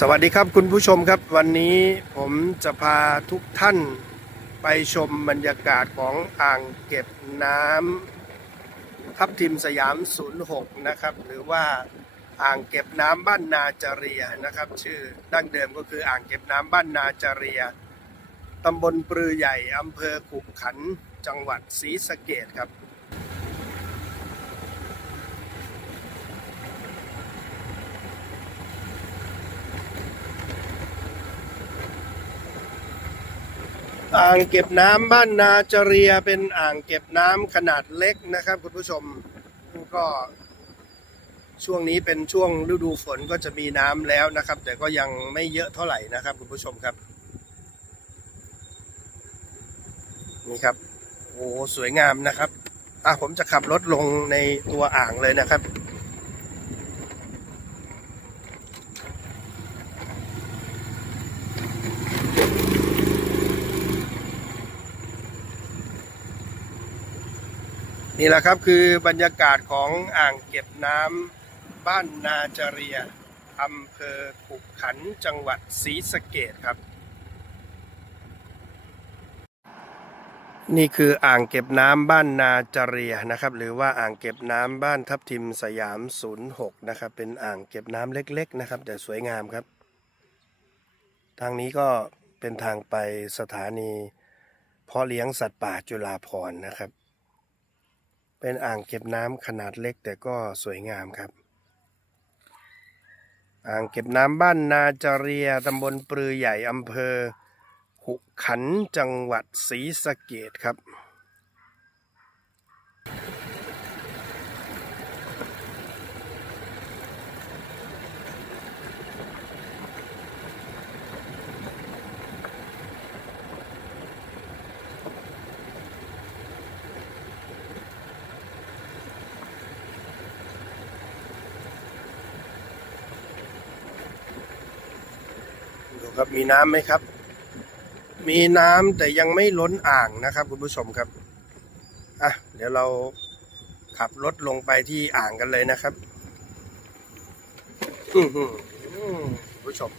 สวัสดีครับคุณผู้ชมครับ วันนี้ผมจะพาทุกท่านไปชมบรรยากาศของอ่างเก็บน้ำทับทิมสยาม 06 นะครับ หรือว่าอ่างเก็บน้ำบ้านนาจาเรียนะครับ ชื่อดั้งเดิมก็คืออ่างเก็บน้ำบ้านนาจาเรียตำบลปรือใหญ่อำเภอขุขันจังหวัดศรีสะเกดครับ อ่างเก็บน้ำบ้านนาจเรียเป็นอ่างเก็บน้ำขนาดเล็กนะครับ คุณผู้ชมก็ช่วงนี้เป็นช่วงฤดูฝนก็จะมีน้ำแล้วนะครับ แต่ก็ยังไม่เยอะเท่าไหร่นะครับ คุณผู้ชมครับนี่ครับโอ้สวยงามนะครับอะผมจะขับรถลงในตัวอ่างเลยนะครับ นี่แหละครับคือบรรยากาศของอ่างเก็บน้ำบ้านนาจเรียอำเภอขุขันธ์จังหวัดศรีสะเกดครับ นี่คืออ่างเก็บน้ำบ้านนาจเรียนะครับ หรือว่าอ่างเก็บน้ำบ้านทับทิมสยาม 06 นะครับ เป็นอ่างเก็บน้ำเล็ก ๆ นะครับ แต่สวยงามครับ ทางนี้ก็เป็นทางไปสถานีเพาะเลี้ยงสัตว์ป่าจุฬาภรนะครับ เป็นอ่างเก็บน้ำขนาดเล็กแต่ก็สวยงามครับ อ่างเก็บน้ำบ้านนาจาเรียตำบลปรือใหญ่อำเภอ หุขันจังหวัดศรีสะเกดครับ ครับมีน้ำไหมครับ มีน้ำแต่ยังไม่ล้นอ่างนะครับ คุณผู้ชมครับอะเดี๋ยวเราขับรถลงไปที่อ่างกันเลยนะครับ อื้อหือคุณผู้ชม